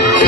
thank okay. you